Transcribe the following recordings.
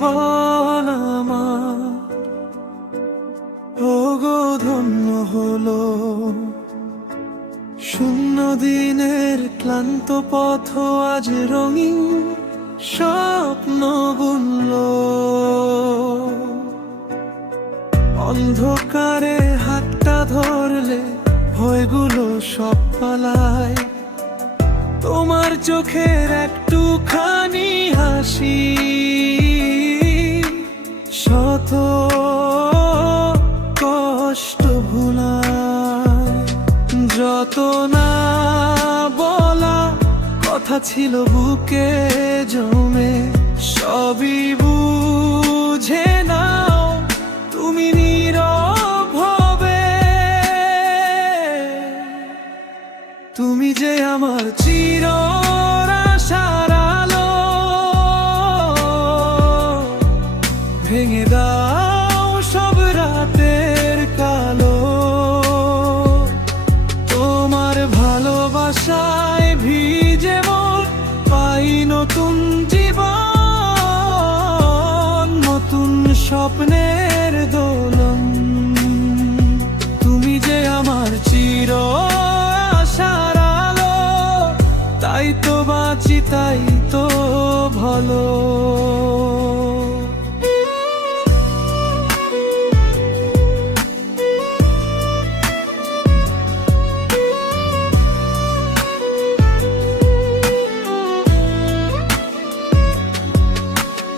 জীবন আমার ওগো ধন্য হলো। শূন্য দিনের ক্লান্ত পথ আজ রঙিন স্বপ্ন বুনল। অন্ধকারে হাতটা ধরলে ভয়গুলো সব পালায়। তোমার চোখের একটুখানি হাসি শত কষ্ট ভুলায়। যত না বলা কথা ছিল বুকে জমে, সবই বুঝে নাও তুমি নীরব হবে। তুমি যে আমার চির আশার আলো, ভেঙে দাও সব রাতের কালো। তোমার ভালোবাসায় ভিজে মন পাই নতুন জীবন, নতুন স্বপ্নের দোলন। তুমি যে আমার চির আশার আলো, তাই তো বাঁচি তাই তো ভালো।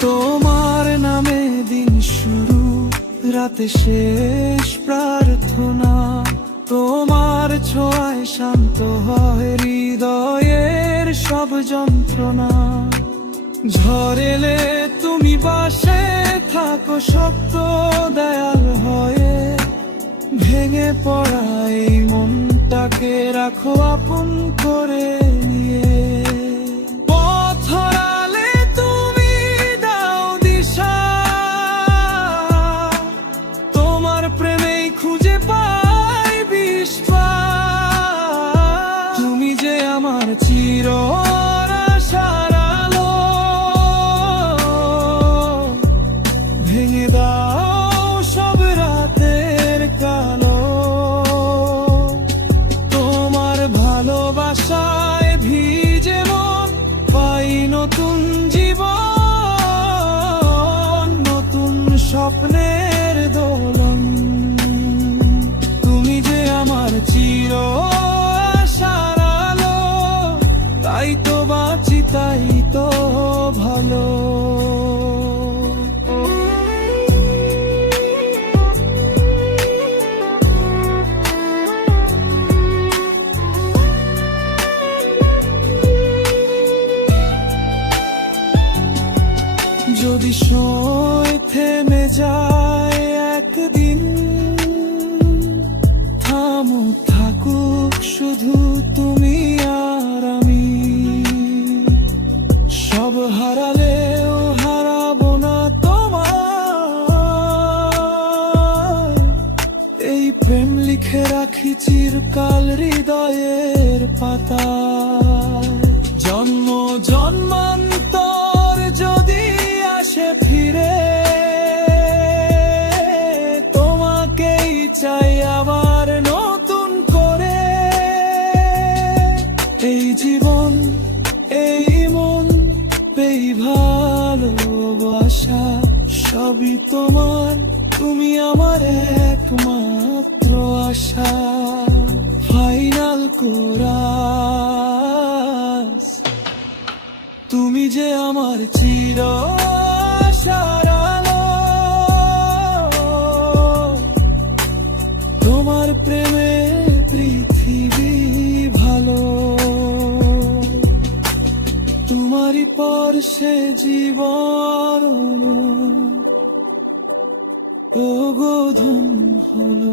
তোমার নামে দিন শুরু, রাতে শেষ প্রার্থনা। তোমার ছোঁয়ায় শান্ত হয় হৃদয়ের সব যন্ত্রণা। ঝড় এলে তুমি পাশে থাকো শক্ত দয়াল হয়ে। ভেঙে পড়া এই মনটাকে রাখো আপন করে নিয়ে। পথ হারালে তুমি দাও দিশা, তোমার প্রেমেই খুঁজে পাই বিশ্বাস। তুমি যে আমার চির আশার আলো, ভেঙে দাও সব রাতের কালো। তোমার ভালোবাসায় ভিজে মন পাই নতুন জীবন, নতুন স্বপ্নের দোলন। তুমি যে আমার চির আশার আলো, তাই তো বাঁচি তাই তো ভালো। যদি সময় থেমে যায় একদিন, থামুক থাকুক শুধু তুমি আর আমি। সব হারালেও হারাবো না তোমার। এই প্রেম লিখে রাখি চিরকাল হৃদয়ের পাতায়। জন্ম জন্মান্তর যদি আসে ফিরে, তোমাকেই চাই আবার নতুন করে। এই জীবন এই মন এই ভালোবাসা সবই তোমার, তুমি আমার একমাত্র আশা। ফাইনাল কোরাস, তুমি যে আমার চির আশার আলো। তোমার প্রেমে পৃথিবী ভালো, তোমারই পর সে জীবন ওগো ধন হলো।